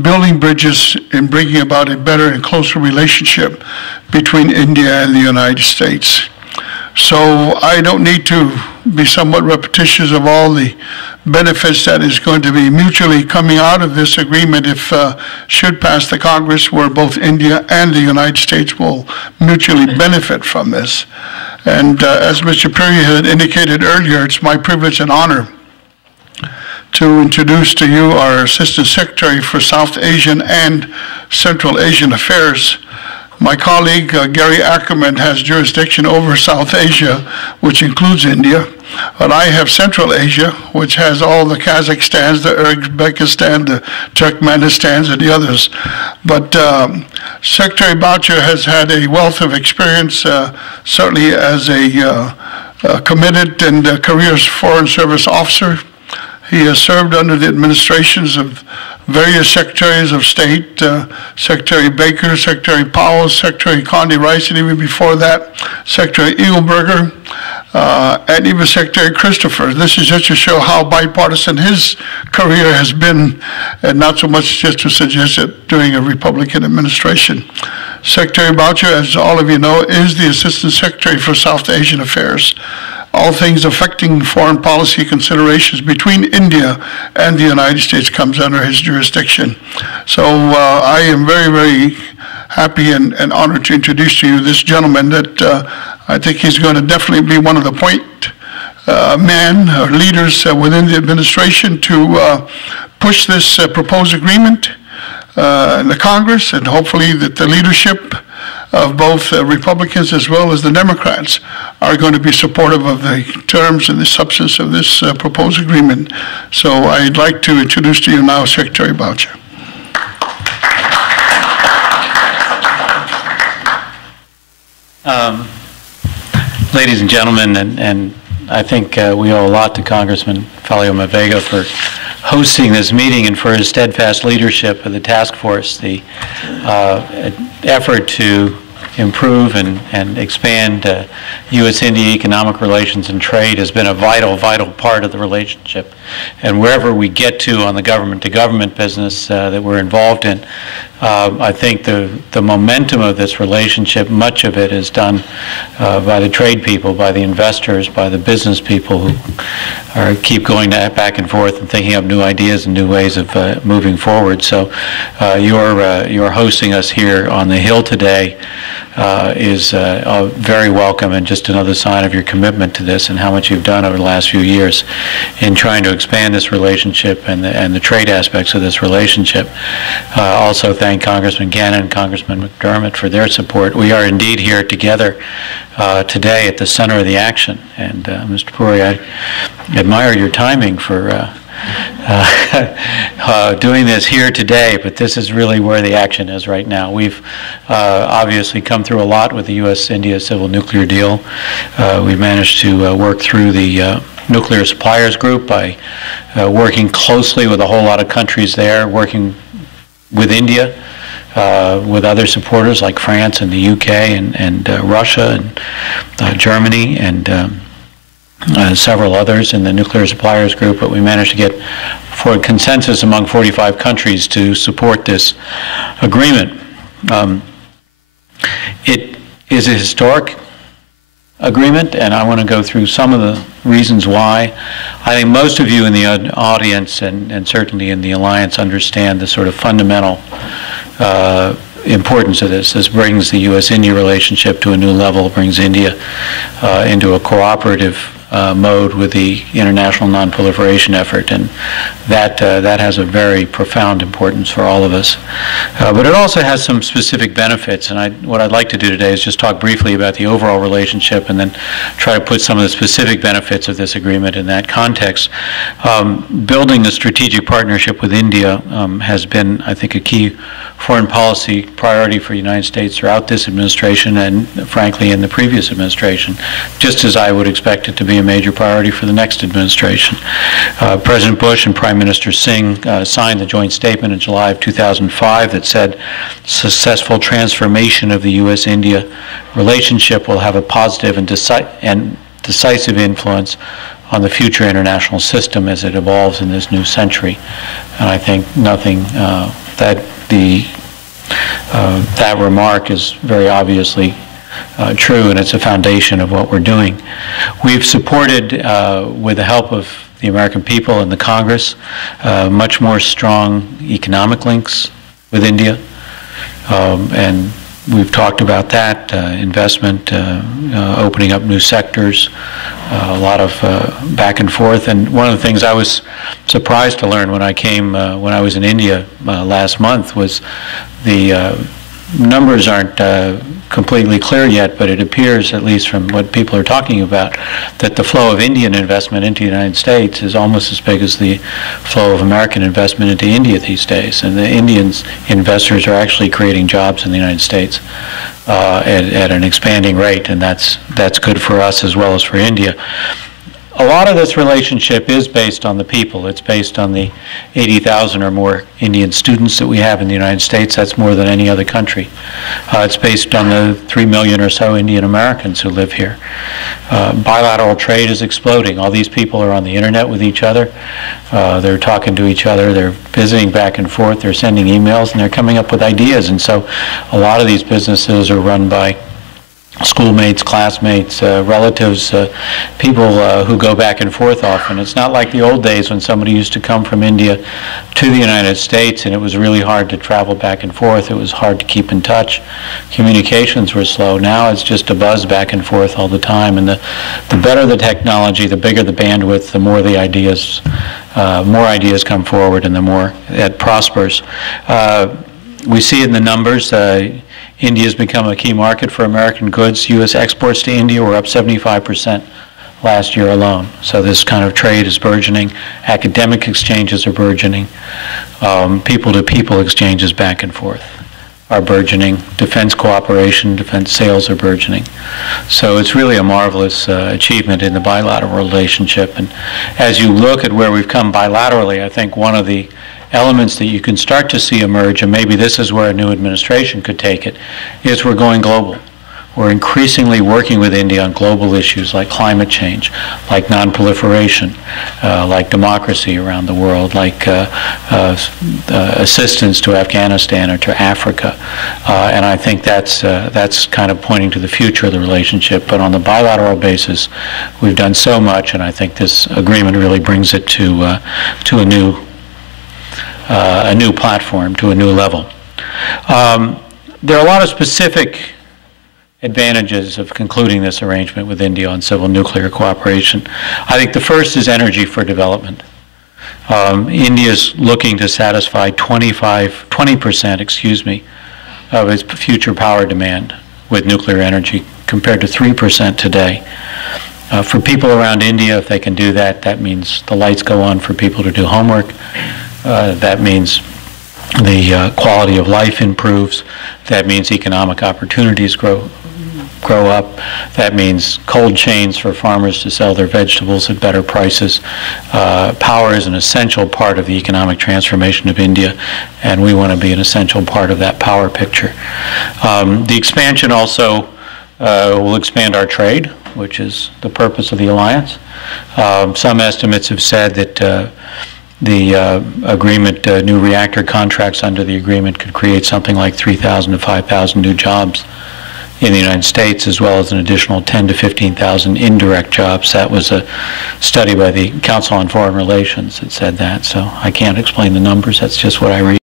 building bridges and bringing about a better and closer relationship between India and the United States. So I don't need to be somewhat repetitious of all the benefits that is going to be mutually coming out of this agreement if should pass the Congress, where both India and the United States will mutually benefit from this. And as Mr. Puri had indicated earlier, it's my privilege and honor to introduce to you our Assistant Secretary for South Asian and Central Asian Affairs. My colleague, Gary Ackerman, has jurisdiction over South Asia, which includes India. But I have Central Asia, which has all the Kazakhstans, the Uzbekistan, the Turkmenistans, and the others. But Secretary Boucher has had a wealth of experience, certainly as a committed and career Foreign Service officer. He has served under the administrations of various secretaries of state, Secretary Baker, Secretary Powell, Secretary Condi Rice, and even before that, Secretary Eagleburger, and even Secretary Christopher. This is just to show how bipartisan his career has been, and not so much just to suggest it during a Republican administration. Secretary Boucher, as all of you know, is the Assistant Secretary for South Asian Affairs. All things affecting foreign policy considerations between India and the United States comes under his jurisdiction. So I am very, very happy and honored to introduce to you this gentleman that I think he's going to definitely be one of the point men or leaders within the administration to push this proposed agreement in the Congress, and hopefully that the leadership of both Republicans as well as the Democrats are going to be supportive of the terms and the substance of this proposed agreement. So I'd like to introduce to you now Secretary Boucher. Ladies and gentlemen, and I think we owe a lot to Congressman Faleomavaega for hosting this meeting and for his steadfast leadership of the task force. The effort to improve and expand U.S.-India economic relations and trade has been a vital part of the relationship. And wherever we get to on the government-to-government business that we're involved in, I think the momentum of this relationship, much of it is done by the trade people, by the investors, by the business people who keep going back and forth and thinking up new ideas and new ways of moving forward. So you're hosting us here on the Hill today is very welcome, and just another sign of your commitment to this and how much you've done over the last few years in trying to expand this relationship and the trade aspects of this relationship. Also thank Congressman Gannon and Congressman McDermott for their support. We are indeed here together today at the center of the action, and Mr. Puri, I admire your timing for doing this here today, but this is really where the action is right now. We've obviously come through a lot with the U.S.-India civil nuclear deal. We've managed to work through the nuclear suppliers group by working closely with a whole lot of countries there, working with India, with other supporters like France and the UK and Russia and Germany and several others in the nuclear suppliers group, but we managed to get for consensus among 45 countries to support this agreement. It is a historic agreement, and I want to go through some of the reasons why. I think most of you in the audience and certainly in the Alliance understand the sort of fundamental importance of this. This brings the U.S.-India relationship to a new level, brings India into a cooperative mode with the international non-proliferation effort, and that has a very profound importance for all of us. But it also has some specific benefits, and what I'd like to do today is just talk briefly about the overall relationship and then try to put some of the specific benefits of this agreement in that context. Building a strategic partnership with India has been, I think, a key foreign policy priority for the United States throughout this administration and, frankly, in the previous administration, just as I would expect it to be a major priority for the next administration. President Bush and Prime Minister Singh signed the joint statement in July of 2005 that said successful transformation of the U.S.-India relationship will have a positive and decisive influence on the future international system as it evolves in this new century. And I think nothing that remark is very obviously true, and it's a foundation of what we're doing. We've supported, with the help of the American people and the Congress, much more strong economic links with India, and we've talked about that, investment, opening up new sectors, a lot of back and forth. And one of the things I was surprised to learn when I came, when I was in India last month, was the numbers aren't completely clear yet, but it appears, at least from what people are talking about, that the flow of Indian investment into the United States is almost as big as the flow of American investment into India these days. And the Indian investors are actually creating jobs in the United States at an expanding rate, and that's good for us as well as for India. A lot of this relationship is based on the people. It's based on the 80,000 or more Indian students that we have in the United States. That's more than any other country. It's based on the 3 million or so Indian Americans who live here. Bilateral trade is exploding. All these people are on the internet with each other. They're talking to each other. They're visiting back and forth. They're sending emails, and they're coming up with ideas. And so a lot of these businesses are run by schoolmates, classmates, relatives, people who go back and forth often. It's not like the old days when somebody used to come from India to the United States and it was really hard to travel back and forth. It was hard to keep in touch. Communications were slow. Now it's just a buzz back and forth all the time. And the better the technology, the bigger the bandwidth, the more the ideas, more ideas come forward, and the more it prospers. We see it in the numbers. India has become a key market for American goods. U.S. exports to India were up 75% last year alone. So this kind of trade is burgeoning. Academic exchanges are burgeoning. People-to-people exchanges back and forth are burgeoning. Defense cooperation, defense sales are burgeoning. So it's really a marvelous achievement in the bilateral relationship. And as you look at where we've come bilaterally, I think one of the elements that you can start to see emerge, and maybe this is where a new administration could take it, is we're going global. We're increasingly working with India on global issues like climate change, like non-proliferation, like democracy around the world, like assistance to Afghanistan or to Africa. And I think that's kind of pointing to the future of the relationship. But on the bilateral basis, we've done so much, and I think this agreement really brings it to a new platform, to a new level. There are a lot of specific advantages of concluding this arrangement with India on civil nuclear cooperation. I think the first is energy for development. India is looking to satisfy 20% of its future power demand with nuclear energy, compared to 3% today. For people around India, if they can do that, that means the lights go on for people to do homework. That means the quality of life improves. That means economic opportunities grow up. That means cold chains for farmers to sell their vegetables at better prices. Power is an essential part of the economic transformation of India, and we want to be an essential part of that power picture. The expansion also will expand our trade, which is the purpose of the alliance. Some estimates have said that the agreement, new reactor contracts under the agreement could create something like 3,000 to 5,000 new jobs in the United States, as well as an additional 10 to 15,000 indirect jobs. That was a study by the Council on Foreign Relations that said that, so I can't explain the numbers. That's just what I read.